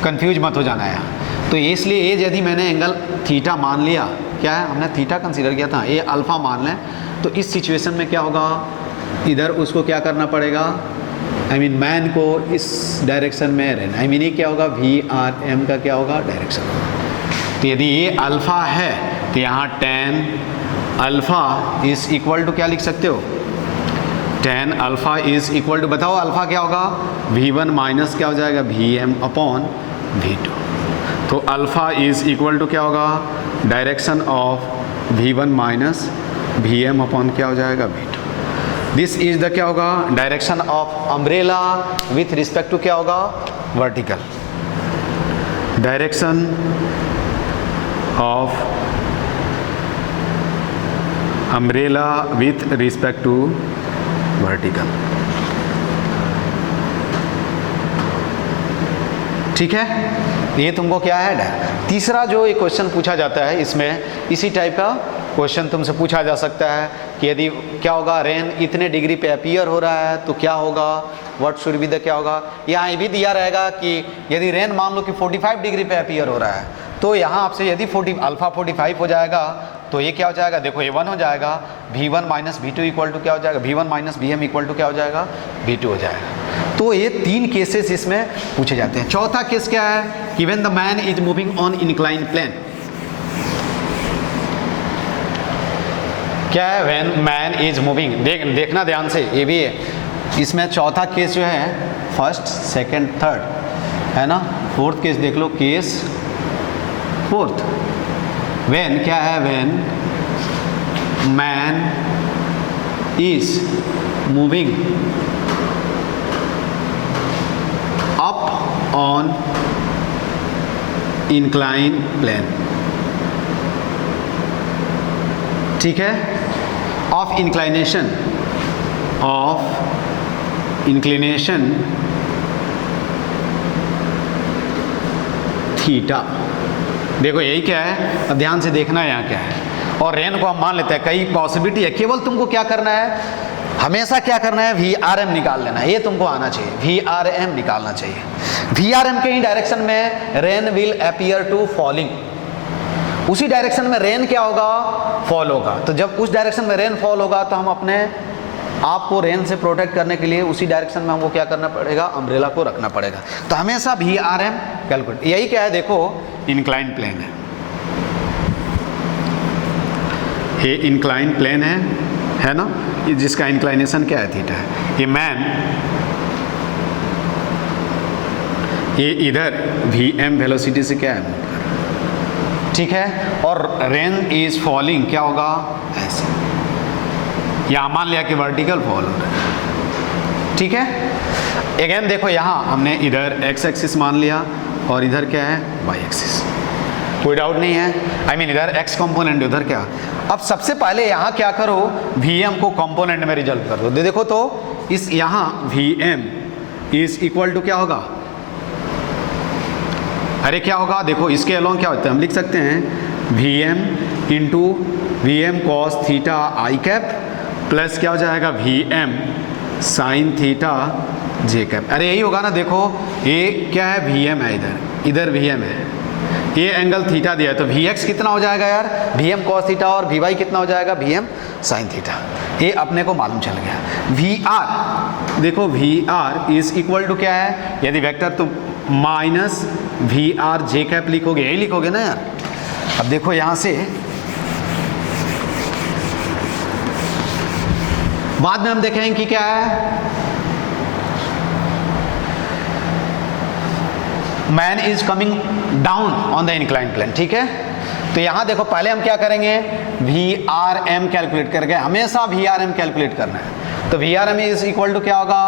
कंफ्यूज मत हो जाना यहाँ। तो इसलिए ये यदि मैंने एंगल थीटा मान लिया, क्या है, हमने थीटा कंसीडर किया था, ये अल्फा मान लें, तो इस सिचुएशन में क्या होगा, इधर उसको क्या करना पड़ेगा, आई मीन मैन को इस डायरेक्शन में रहना, आई मीन ये क्या होगा, v/m का क्या होगा, डायरेक्शन। तो यदि ये अल्फ़ा है तो यहाँ tan alpha is equal to क्या लिख सकते हो, tan alpha is equal to, बताओ अल्फ़ा क्या होगा, v1 माइनस क्या हो जाएगा, vm अपॉन v2। तो अल्फ़ा इज इक्वल टू क्या होगा, direction of v1 minus vm upon क्या हो जाएगा, v2। दिस इज द क्या होगा, direction of umbrella with respect to क्या होगा, vertical, direction of umbrella with respect to vertical. ठीक है, ये तुमको क्या है। तीसरा जो एक क्वेश्चन पूछा जाता है इसमें, इसी टाइप का क्वेश्चन तुमसे पूछा जा सकता है कि यदि क्या होगा, रेन इतने डिग्री पे अपीयर हो रहा है तो क्या होगा, व्हाट शुड बी द, क्या होगा। यहाँ ये भी दिया रहेगा कि यदि रेन मान लो कि 45 डिग्री पे अपीयर हो रहा है, तो यहाँ आपसे यदि अल्फा 45 हो जाएगा तो ये क्या हो जाएगा, देखो ये 1 हो जाएगा, V1 minus V2 equal to क्या हो जाएगा, V1 minus Vm equal to क्या हो जाएगा, V2 हो जाएगा। तो ये 3 केसेस इसमें पूछे जाते हैं। चौथा केस क्या है कि when the man is moving on incline plane, क्या है, व्हेन मैन इज मूविंग, देखना ध्यान से, ये भी है इसमें। चौथा केस जो है फर्स्ट सेकंड थर्ड है ना, फोर्थ केस देख लो, केस फोर्थ। व्हेन क्या है, when man is moving up on incline plane, ठीक है, ऑफ इंक्लाइनेशन थीटा। देखो यही क्या है, अब ध्यान से देखना है यहाँ क्या है। और रेन को हम मान लेते हैं, कई पॉसिबिलिटी है, केवल तुमको क्या करना है, हमेशा क्या करना है, VRM निकाल लेना है, ये तुमको आना चाहिए, VRM निकालना चाहिए। VRM के ही डायरेक्शन में rain will appear to falling, उसी डायरेक्शन में रेन क्या होगा, फॉल होगा। तो जब उस डायरेक्शन में रेन फॉल होगा तो हम अपने आपको रेन से प्रोटेक्ट करने के लिए उसी डायरेक्शन में हमको क्या करना पड़ेगा, अम्ब्रेला को रखना पड़ेगा। तो हमेशा VRM कैलकुलेट, यही क्या है, देखो इंक्लाइन प्लेन है, ये इंक्लाइन प्लेन है ना, जिसका इंक्लाइनेशन क्या है, थीटा है। ये मैन, ये इधर Vm वेलोसिटी से क्या है, ठीक है, और रेन इज फॉलिंग क्या होगा, ऐसे। यहाँ मान लिया कि वर्टिकल फॉल हो रहा है, ठीक है। अगेन देखो यहाँ हमने इधर x एक्सिस मान लिया और इधर क्या है, y एक्सिस, कोई डाउट नहीं है। I mean इधर x कंपोनेंट, उधर क्या। अब सबसे पहले यहाँ क्या करो, Vm को कंपोनेंट में रिजल्ट कर दो। देखो तो इस यहाँ Vm इज इक्वल टू क्या होगा, अरे क्या होगा, देखो इसके अलोंग क्या होता है, हम लिख सकते हैं Vm into Vm cos theta i cap plus क्या हो जाएगा, Vm sine theta j cap. अरे यही होगा ना, देखो ये क्या है, Vm है, इधर Vm है, ये एंगल थीटा दिया है, तो Vx कितना हो जाएगा यार, Vm cos थीटा, और Vy कितना हो जाएगा, Vm sin थीटा। ये अपने को मालूम चल गया। Vr, देखो Vr इज इक्वल टू क्या है, यदि वेक्टर तो माइनस Vr जे कैप लिखोगे, यही लिखोगे ना यार। अब देखो यहां से बाद में हम देखेंगे कि क्या है, man is coming down on the incline plane, ठीक है। तो यहां देखो पहले हम क्या करेंगे, VRM कैलकुलेट करके, हमेशा VRM कैलकुलेट करना है। तो VRM इज इक्वल टू क्या होगा,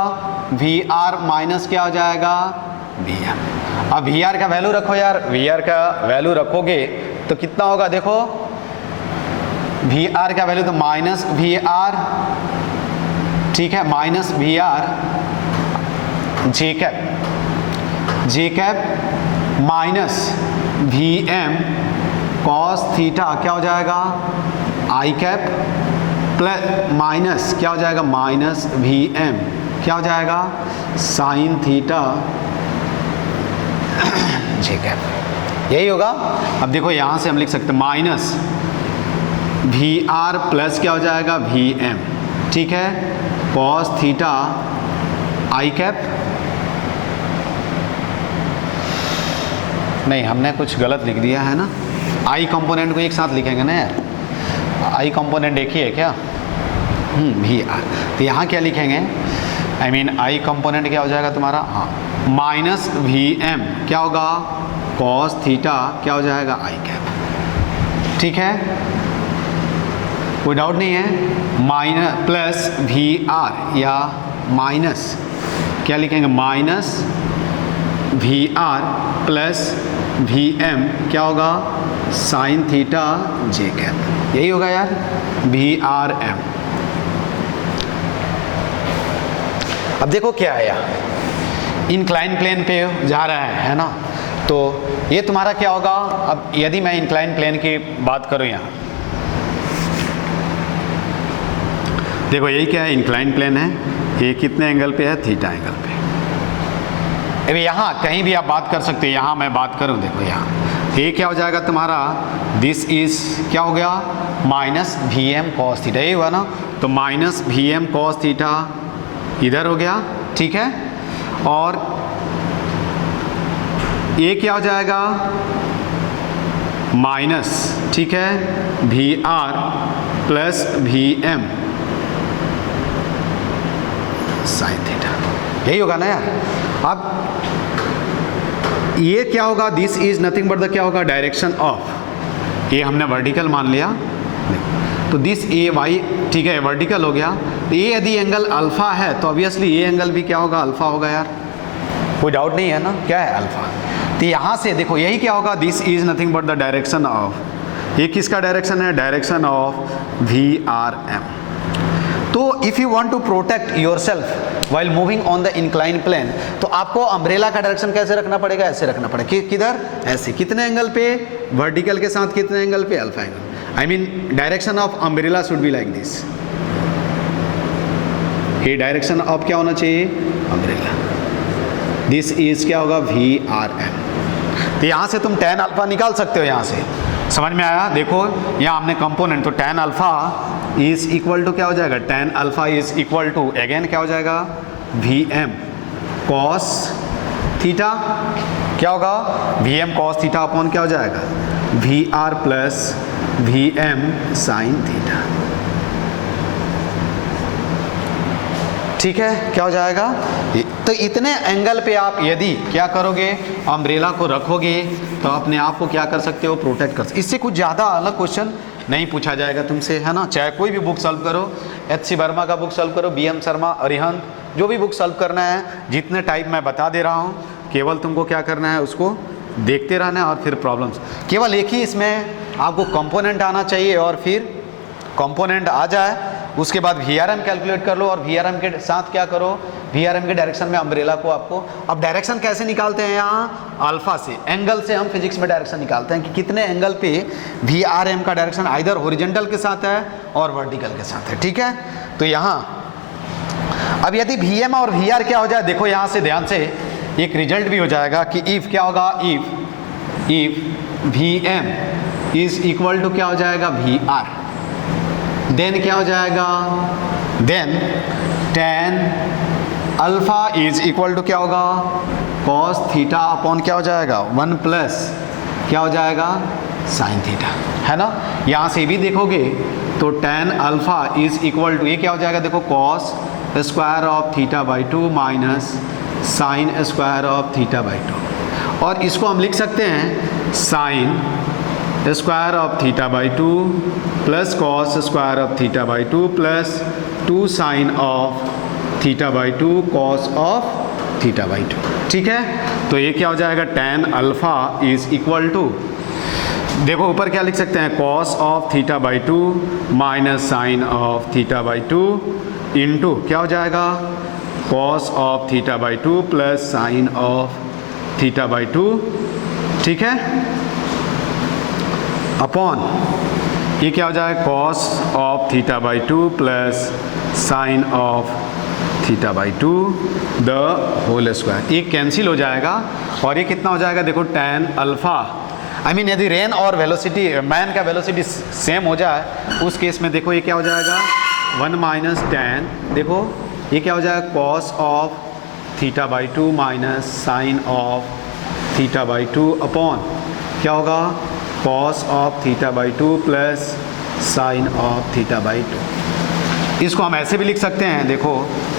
VR माइनस क्या हो जाएगा, VM। अब VR का वैल्यू रखो यार, VR का वैल्यू रखोगे तो कितना होगा, देखो VR का वैल्यू तो माइनस VR, ठीक है, minus VR j cap minus Vm cos theta क्या हो जाएगा, आई कैप प्लस माइनस क्या हो जाएगा, माइनस Vm क्या हो जाएगा, साइन थीटा जे कैप, यही होगा। अब देखो यहां से हम लिख सकते हैं माइनस VR प्लस क्या हो जाएगा, Vm, ठीक है, कॉस थीटा आई कैप, नहीं हमने कुछ गलत लिख दिया है ना, आई कंपोनेंट को एक साथ लिखेंगे ना यार, आई कंपोनेंट एक ही है क्या, VR। तो यहाँ क्या लिखेंगे, I mean आई कंपोनेंट क्या हो जाएगा तुम्हारा, हाँ, माइनस Vm क्या होगा, कॉस थीटा क्या हो जाएगा, आई कैप, ठीक है, कोई डाउट नहीं है। माइनस प्लस VR या माइनस क्या लिखेंगे, माइनस VR प्लस Vm क्या होगा, साइन थीटा जे कैप, यही होगा यार, VRM। अब देखो क्या है यार, इंक्लाइन प्लेन पे जा रहा है ना, तो ये तुम्हारा क्या होगा। अब यदि मैं इंक्लाइन प्लेन की बात करूं, यहाँ देखो यही क्या है, इंक्लाइन प्लेन है, ये कितने एंगल पे है, थीटा एंगल पे। अभी यहाँ कहीं भी आप बात कर सकते हैं, यहाँ मैं बात करूँ, देखो यहाँ ये क्या हो जाएगा तुम्हारा, दिस इज क्या हो गया, minus V M cos theta, ये हुआ ना, तो minus V M cos theta इधर हो गया, ठीक है। और ये क्या हो जाएगा, माइनस, ठीक है, V R plus V M sine theta, यही होगा ना यार। अब ये क्या होगा, this is nothing but the क्या होगा, डायरेक्शन ऑफ, ये हमने वर्टिकल मान लिया, तो दिस ए वाई, ठीक है, वर्टिकल हो गया। तो ये यदि एंगल अल्फा है तो ऑब्वियसली ये एंगल भी क्या होगा, अल्फा होगा यार, कोई डाउट नहीं है ना, क्या है, अल्फा। तो यहाँ से देखो यही क्या होगा, this is nothing but the direction of, ये किसका डायरेक्शन है, direction of V R M. तो if you want to protect yourself while moving on the incline plane, तो आपको अम्ब्रेला का डायरेक्शन कैसे रखना पड़ेगा, ऐसे रखना पड़ेगा, किधर, ऐसे, कितने एंगल पे, वर्टिकल के साथ कितने एंगल पे, alpha angle. I mean direction of umbrella should be like this, ये डायरेक्शन ऑफ क्या होना चाहिए, अम्ब्रेला, दिस इज क्या होगा, वी आर एम। तो यहाँ से तुम tan अल्फा निकाल सकते हो, यहाँ से समझ में आया। देखो यहाँ हमने कंपोनेंट, तो tan alpha is equal to क्या हो जाएगा, tan alpha is equal to again क्या हो जाएगा, वी एम कॉस थीटा, क्या होगा, V M cos theta upon क्या हो जाएगा, V R plus V M sine theta, ठीक है, क्या हो जाएगा। तो इतने एंगल पे आप यदि क्या करोगे, अम्ब्रेला को रखोगे, तो अपने आप को क्या कर सकते हो, प्रोटेक्ट कर सकते। इससे कुछ ज़्यादा अलग क्वेश्चन नहीं पूछा जाएगा तुमसे, है ना। चाहे कोई भी बुक सॉल्व करो, एच.सी. वर्मा का बुक सॉल्व करो, बी.एम. शर्मा, अरिहंत, जो भी बुक सॉल्व करना है, जितने टाइप मैं बता दे रहा हूँ, केवल तुमको क्या करना है, उसको देखते रहना है। और फिर प्रॉब्लम्स केवल एक ही इसमें आपको कंपोनेंट आना चाहिए, और फिर कंपोनेंट आ जाए उसके बाद VRM कैलकुलेट कर लो, और VRM के साथ क्या करो, VRM के डायरेक्शन में अम्ब्रेला को आपको, अब डायरेक्शन कैसे निकालते हैं, यहाँ अल्फा से, एंगल से हम फिजिक्स में डायरेक्शन निकालते हैं कि कितने एंगल पे VRM का डायरेक्शन आइदर हॉरिजॉन्टल के साथ है और वर्टिकल के साथ है, ठीक है। तो यहाँ अब यदि VM और VR क्या हो जाए, देखो यहाँ से ध्यान से एक रिजल्ट भी हो जाएगा कि इफ क्या होगा, if VM is equal to क्या हो जाएगा, VR, देन क्या हो जाएगा, then tan alpha is equal to क्या होगा, cos थीटा अपॉन क्या हो जाएगा, 1 प्लस क्या हो जाएगा, sin थीटा, है ना। यहाँ से भी देखोगे तो tan alpha is equal to, ये क्या हो जाएगा, देखो cos square of theta by 2 minus sine square of theta by 2, और इसको हम लिख सकते हैं sine square of theta by 2 plus cos square of theta by 2 plus 2 sine of theta by 2 cos of theta by 2, ठीक है। तो ये क्या हो जाएगा, tan alpha is equal to, देखो ऊपर क्या लिख सकते हैं, cos of theta by 2 minus sine of theta by 2 into क्या हो जाएगा, cos of theta by 2 plus sine of theta by 2, ठीक है, अपॉन ये क्या हो जाएगा, cos of theta by 2 plus sine of theta by 2 the whole square, ये कैंसिल हो जाएगा, और ये कितना हो जाएगा, देखो tan अल्फा, आई मीन यदि रेन और वेलोसिटी, मैन का वेलोसिटी सेम हो जाए उस केस में देखो ये क्या हो जाएगा, 1 माइनस tan, देखो ये क्या हो जाएगा, cos of theta by 2 minus sine of theta by 2 upon क्या होगा, cos of theta by 2 plus sine of theta by 2। इसको हम ऐसे भी लिख सकते हैं, देखो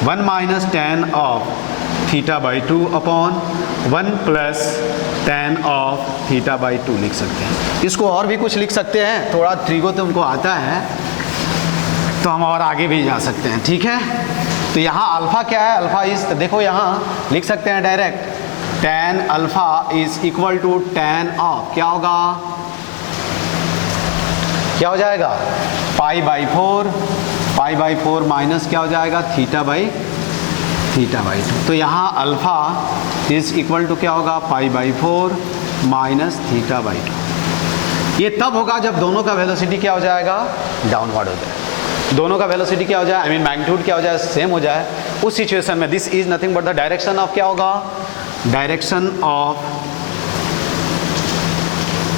1 minus tan of theta by 2 upon 1 plus tan of theta by 2 लिख सकते हैं। इसको और भी कुछ लिख सकते हैं, थोड़ा ट्रिगो तो उनको आता है, तो हम और आगे भी जा सकते हैं, ठीक है। तो यहाँ अल्फा क्या है, अल्फा इज, तो देखो यहाँ लिख सकते हैं direct, tan alpha is equal to tan of क्या होगा, क्या हो जाएगा, पाई बाई 4 माइनस क्या हो जाएगा, थीटा बाई θ/2। तो यहाँ अल्फ़ा इज इक्वल टू क्या होगा, π/4 माइनस θ/2। ये तब होगा जब दोनों का वेलोसिटी क्या हो जाएगा, डाउनवर्ड हो जाए। दोनों का वेलोसिटी क्या हो जाए, आई मीन मैग्नीट्यूड क्या हो जाए, सेम हो जाए। उस सिचुएशन में this is nothing but the direction of क्या होगा, डायरेक्शन ऑफ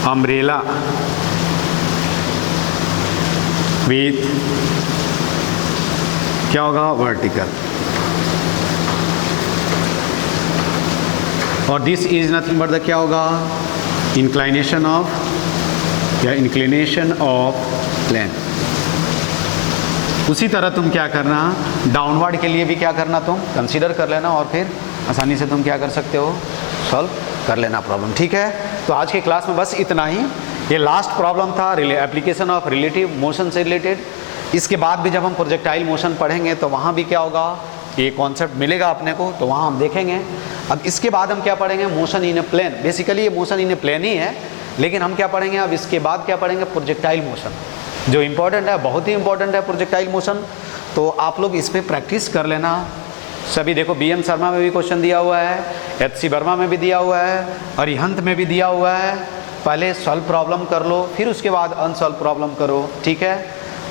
अम्ब्रेला विथ क्या होगा, वर्टिकल। और this is nothing but the क्या होगा, इंक्लाइनेशन ऑफ या इंक्लिनेशन ऑफ प्लेन। उसी तरह तुम क्या करना, डाउनवर्ड के लिए भी क्या करना, तुम कंसीडर कर लेना और फिर आसानी से तुम क्या कर सकते हो, सॉल्व कर लेना प्रॉब्लम। ठीक है, तो आज के क्लास में बस इतना ही। ये लास्ट प्रॉब्लम था एप्लीकेशन ऑफ रिलेटिव मोशन से रिलेटेड। इसके बाद भी जब हम प्रोजेक्टाइल मोशन पढ़ेंगे तो वहाँ भी क्या होगा, ये कॉन्सेप्ट मिलेगा अपने को, तो वहाँ हम देखेंगे। अब इसके बाद हम क्या पढ़ेंगे, motion in a plane. Basically ये मोशन इन ए प्लेन ही है, लेकिन हम क्या पढ़ेंगे अब इसके बाद, क्या पढ़ेंगे, प्रोजेक्टाइल मोशन, जो इम्पोर्टेंट है, बहुत ही इंपॉर्टेंट है प्रोजेक्टाइल मोशन। तो आप लोग इस पर प्रैक्टिस कर लेना सभी। देखो BM शर्मा में भी क्वेश्चन दिया हुआ है, HC वर्मा में भी दिया हुआ है, अरिहंत में भी दिया हुआ है। पहले सॉल्व प्रॉब्लम कर लो, फिर उसके बाद अनसॉल्व प्रॉब्लम करो। ठीक है,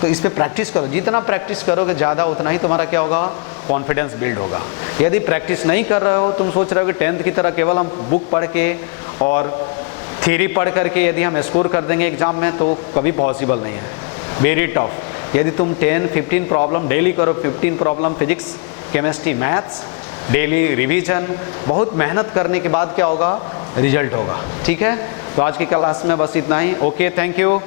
तो इस पर प्रैक्टिस करो। जितना प्रैक्टिस करोगे ज़्यादा, उतना ही तुम्हारा क्या होगा, कॉन्फिडेंस बिल्ड होगा। यदि प्रैक्टिस नहीं कर रहे हो, तुम सोच रहे हो कि 10th की तरह केवल हम बुक पढ़ के और थ्योरी पढ़ करके यदि हम स्कोर कर देंगे एग्जाम में, तो कभी पॉसिबल नहीं है, वेरी टफ। यदि तुम 10-15 प्रॉब्लम डेली करो, 15 problem physics, chemistry, maths, daily revision, बहुत मेहनत करने के बाद क्या होगा, रिजल्ट होगा। ठीक है, तो आज की क्लास में बस इतना ही। Okay, thank you.